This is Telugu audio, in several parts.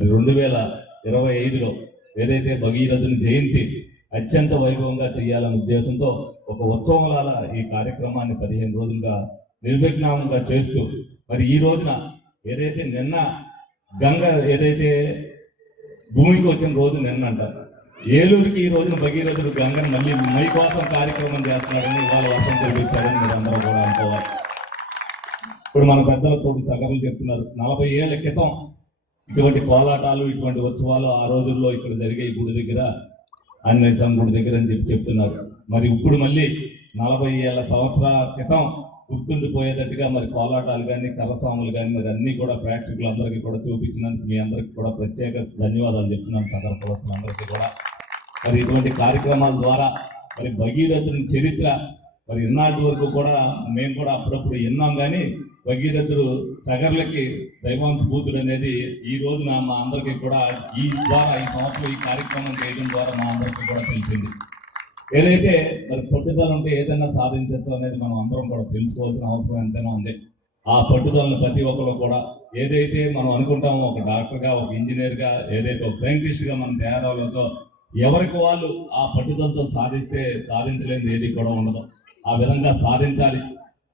2025లో ఏదైతే భగీరథుని జయంతి అత్యంత వైభవంగా చేయాలనే ఉద్దేశంతో ఒక ఉత్సవంలాగా ఈ కార్యక్రమాన్ని 15 రోజులుగా నిర్విఘ్నంగా చేస్తూ మరి ఈ రోజున ఏదైతే నిన్న గంగ ఏదైతే భూమికి వచ్చిన రోజు నిన్న అంటారు, ఏలూరుకి ఈ రోజున భగీరథుడు గంగను మళ్ళీ మై కోసం కార్యక్రమం చేస్తున్నారని ఇవాళ వర్షం కురిపించారని మీరు అందరూ కూడా అనుకోవాలి. ఇప్పుడు మన పెద్దలతోటి సగర్లు చెప్తున్నారు, 40 ఏళ్ల క్రితం ఇటువంటి కోలాటాలు ఇటువంటి ఉత్సవాలు ఆ రోజుల్లో ఇక్కడ జరిగే గుడి దగ్గర, ఆంజనేయ స్వామి గుడి దగ్గర అని చెప్తున్నారు. మరి ఇప్పుడు మళ్ళీ 40 ఏళ్ల సంవత్సరాల క్రితం గుర్తుండిపోయేటట్టుగా మరి కోలాటాలు కానీ కలసాములు కానీ మరి అన్ని కూడా ప్రేక్షకులందరికీ కూడా చూపించినందుకు మీ అందరికీ కూడా ప్రత్యేక ధన్యవాదాలు చెప్తున్నాను సగర కులస్తులందరికీ కూడా. మరి ఇటువంటి కార్యక్రమాల ద్వారా మరి భగీరథుని చరిత్ర మరి ఇన్నాటి వరకు కూడా మేము కూడా అప్పుడప్పుడు విన్నాం, కానీ భగీరథుడు సగర్లకి దైవాంశభూతుడు అనేది ఈ రోజున మా అందరికీ కూడా ఈ సంవత్సరం ఈ కార్యక్రమం చేయడం ద్వారా మా అందరికీ కూడా తెలిసింది. ఏదైతే మరి పట్టుదల ఉంటే ఏదైనా సాధించవచ్చు అనేది మనం అందరం కూడా తెలుసుకోవాల్సిన అవసరం ఎంతైనా ఉంది. ఆ పట్టుదలను ప్రతి ఒక్కరు కూడా ఏదైతే మనం అనుకుంటామో ఒక డాక్టర్గా, ఒక ఇంజనీర్గా, ఏదైతే ఒక సైంటిస్ట్గా మనం తయారవడంతో ఎవరికి వాళ్ళు ఆ పట్టుదలతో సాధిస్తే సాధించలేనిది ఏది కూడా ఉండదు. ఆ విధంగా సాధించాలి,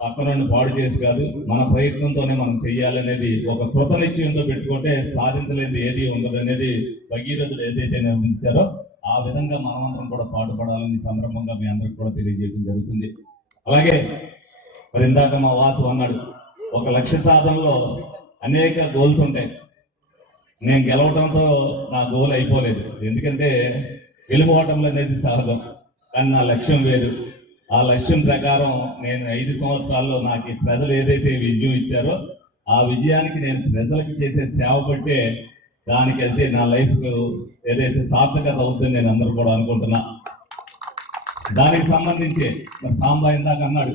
పక్కన పాడు చేసి కాదు, మన ప్రయత్నంతోనే మనం చెయ్యాలనేది ఒక కృతనిశ్చయంతో పెట్టుకుంటే సాధించలేనిది ఏది ఉండదు అనేది భగీరథుడు ఏదైతే నిర్మించారో ఆ విధంగా మనమందరం కూడా పాటుపడాలని సందర్భంగా మీ అందరికి కూడా తెలియజేయడం జరుగుతుంది. అలాగే మరి ఇందాక మా వాసు అన్నాడు, ఒక లక్ష్య సాధనలో అనేక గోల్స్ ఉంటాయి. నేను గెలవడంతో నా గోల్ అయిపోలేదు, ఎందుకంటే గెలుపోవటంలో అనేది సహజం, కానీ నా లక్ష్యం వేరు. ఆ లక్ష్యం ప్రకారం నేను 5 సంవత్సరాల్లో నాకు ప్రజలు ఏదైతే విజయం ఇచ్చారో ఆ విజయానికి నేను ప్రజలకు చేసే సేవ పట్టే దానికి అయితే నా లైఫ్ ఏదైతే సార్థకత అవుతుందని నేను అందరూ కూడా అనుకుంటున్నా. దానికి సంబంధించి మరి సాంబా ఇందాక అన్నాడు,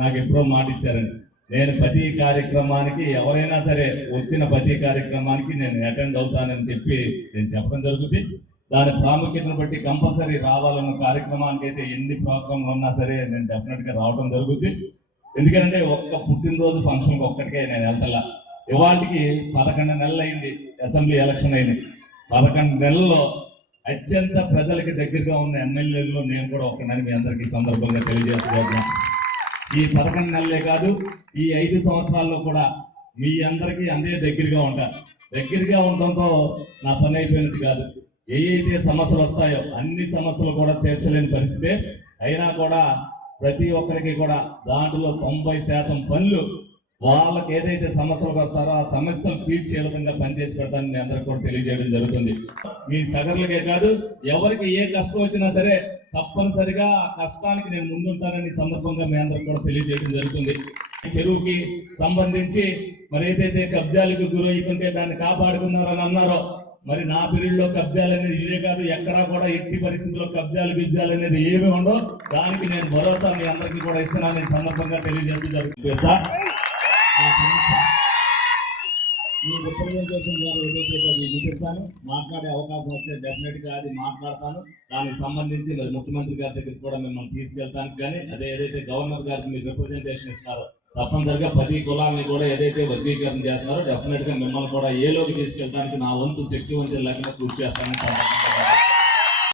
నాకు ఎప్పుడో మాట ఇచ్చారండి, నేను ప్రతి కార్యక్రమానికి ఎవరైనా సరే వచ్చిన ప్రతి కార్యక్రమానికి నేను అటెండ్ అవుతానని చెప్పి నేను చెప్పడం జరుగుతుంది. దాని ప్రాముఖ్యతను బట్టి కంపల్సరీ రావాలన్న కార్యక్రమానికి అయితే ఎన్ని ప్రోగ్రాంలు ఉన్నా సరే నేను డెఫినెట్గా రావడం జరుగుతుంది. ఎందుకంటే ఒక్క పుట్టినరోజు ఫంక్షన్కి ఒక్కటికే నేను వెళ్తా. ఇవాటికి 11 నెలలు అయింది అసెంబ్లీ ఎలక్షన్ అయింది. 11 నెలల్లో అత్యంత ప్రజలకి దగ్గరగా ఉన్న ఎమ్మెల్యేలలో నేను కూడా ఒకనని మీ అందరికీ సందర్భంగా తెలియజేస్తున్నాను. ఈ 11 నెలలే కాదు, ఈ 5 సంవత్సరాల్లో కూడా మీ అందరికీ అందే దగ్గరగా ఉంటారు. దగ్గరగా ఉండడంతో నా పని అయిపోయినట్టు కాదు. ఏవైతే సమస్యలు వస్తాయో అన్ని సమస్యలు కూడా తీర్చలేని పరిస్థితి అయినా కూడా ప్రతి ఒక్కరికి కూడా దాంట్లో 90% పనులు వాళ్ళకి ఏదైతే సమస్యలకు వస్తారో ఆ సమస్యలు తీర్చే విధంగా పనిచేసి పెడతానని మీ అందరికి కూడా తెలియజేయడం జరుగుతుంది. మీ సగర్లకే కాదు, ఎవరికి ఏ కష్టం వచ్చినా సరే తప్పనిసరిగా ఆ కష్టానికి నేను ముందుంటానని సందర్భంగా మీ అందరికి కూడా తెలియజేయడం జరుగుతుంది. చెరువుకి సంబంధించి మరి ఏదైతే కబ్జాలకు గురవుతుంటే దాన్ని కాపాడుకున్నారని అన్నారో, మరి నా పీరియడ్లో కబ్జాలు అనేది ఇదే కాదు, ఎక్కడా కూడా ఎట్టి పరిస్థితుల్లో కబ్జాలు అనేది ఏమి ఉండవు. దానికి నేను భరోసా మీ అందరికీ కూడా ఇస్తున్నాను సందర్భంగా తెలియజేస్తూ జరుగుతుంది. ఈ రిప్రజెంటేషన్ ద్వారా ఏదైతే చూపిస్తాను, మాట్లాడే అవకాశం వస్తే డెఫినెట్గా అది మాట్లాడతాను. దానికి సంబంధించి మరి ముఖ్యమంత్రి గారి దగ్గరికి కూడా మిమ్మల్ని తీసుకెళ్తానికి కానీ అదే ఏదైతే గవర్నర్ గారికి మీరు రిప్రజెంటేషన్ ఇస్తారో తప్పనిసరిగా ప్రతి కులాన్ని కూడా ఏదైతే వర్గీకరణ చేస్తున్నారో డెఫినెట్గా మిమ్మల్ని కూడా ఏలోకి తీసుకెళ్ళడానికి నా వంతు శక్తి వంచన లేకుండా కృషి చేస్తానని